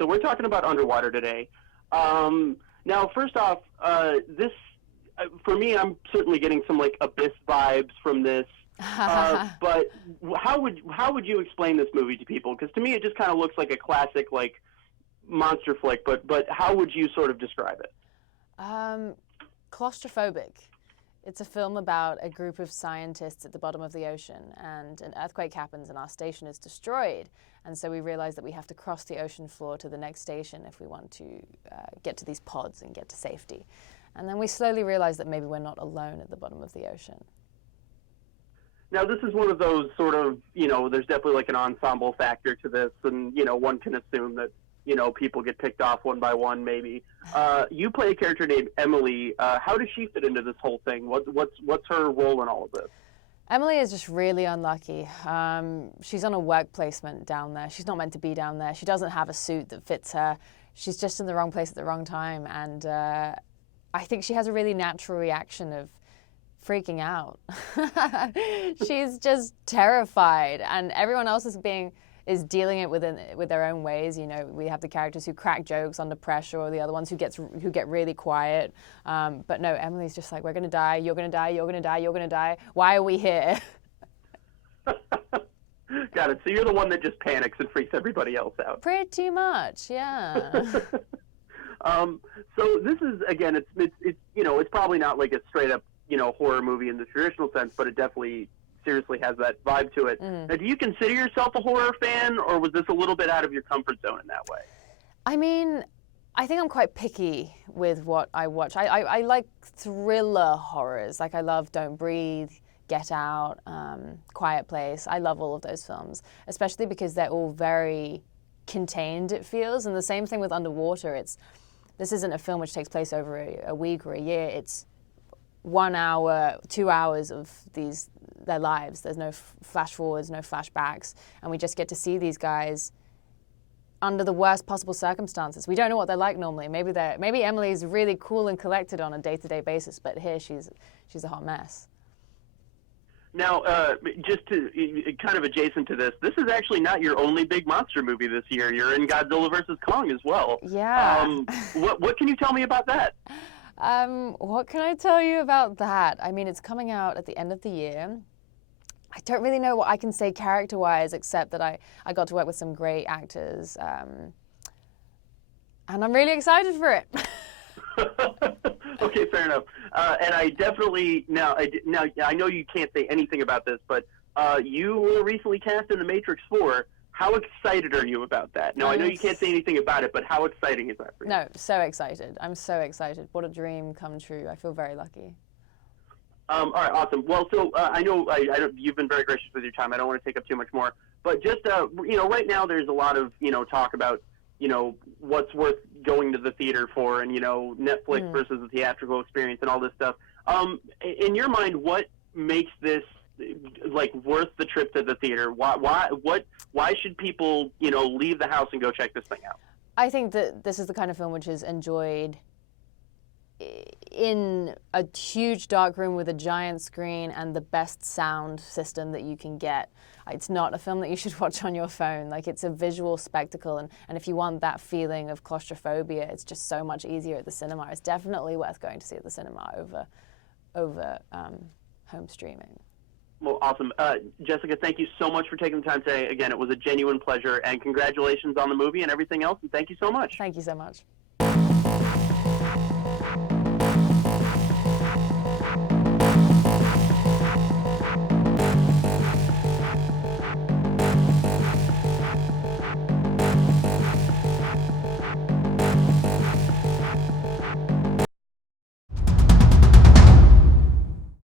so we're talking about underwater today. Now, first off, this for me, I'm certainly getting some like Abyss vibes from this. But how would you explain this movie to people? Because to me, it just kind of looks like a classic like monster flick. But how would you sort of describe it? Claustrophobic. It's a film about a group of scientists at the bottom of the ocean, and an earthquake happens and our station is destroyed. And so we realize that we have to cross the ocean floor to the next station if we want to get to these pods and get to safety. And then we slowly realize that maybe we're not alone at the bottom of the ocean. Now, this is one of those sort of, there's definitely like an ensemble factor to this, and, one can assume that, people get picked off one by one, maybe. You play a character named Emily. How does she fit into this whole thing? What's her role in all of this? Emily is just really unlucky. She's on a work placement down there. She's not meant to be down there. She doesn't have a suit that fits her. She's just in the wrong place at the wrong time. And I think she has a really natural reaction of freaking out. She's just terrified. And everyone else is dealing it with their own ways. We have the characters who crack jokes under pressure, or the other ones who get really quiet. But no, Emily's just like, we're gonna die, you're gonna die, you're gonna die, you're gonna die. Why are we here? Got it. So you're the one that just panics and freaks everybody else out. Pretty much, yeah. So this is, again, it's probably not like a straight up horror movie in the traditional sense, but it definitely seriously has that vibe to it. Now, do you consider yourself a horror fan, or was this a little bit out of your comfort zone in that way? I mean, I think I'm quite picky with what I watch. I like thriller horrors. Like I love Don't Breathe, Get Out, Quiet Place. I love all of those films, especially because they're all very contained, it feels. And the same thing with Underwater. This isn't a film which takes place over a week or a year. It's 1 hour, 2 hours of their lives. There's no flash forwards, no flashbacks, and we just get to see these guys under the worst possible circumstances. We don't know what they're like normally. Maybe Emily's really cool and collected on a day-to-day basis, but here she's a hot mess. Now, just to kind of adjacent to this is actually not your only big monster movie this year. You're in Godzilla vs. Kong as well. Yeah. What can you tell me about that? What can I tell you about that? I mean, it's coming out at the end of the year. I don't really know what I can say character-wise, except that I got to work with some great actors, and I'm really excited for it. Okay, fair enough. And I definitely now I know you can't say anything about this, but you were recently cast in The Matrix 4. How excited are you about that? Now, I know you can't say anything about it, but how exciting is that for you? No, so excited. I'm so excited. What a dream come true. I feel very lucky. All right, awesome. Well, so I know you've been very gracious with your time. I don't want to take up too much more. But just, right now there's a lot of, talk about, what's worth going to the theater for, and, Netflix versus the theatrical experience and all this stuff. In your mind, what makes this like worth the trip to the theater? Why should people, leave the house and go check this thing out? I think that this is the kind of film which is enjoyed in a huge dark room with a giant screen and the best sound system that you can get. It's not a film that you should watch on your phone. Like, it's a visual spectacle, and if you want that feeling of claustrophobia, it's just so much easier at the cinema. It's definitely worth going to see at the cinema over home streaming. Well, awesome. Jessica, thank you so much for taking the time today. Again, it was a genuine pleasure, and congratulations on the movie and everything else, and thank you so much. Thank you so much.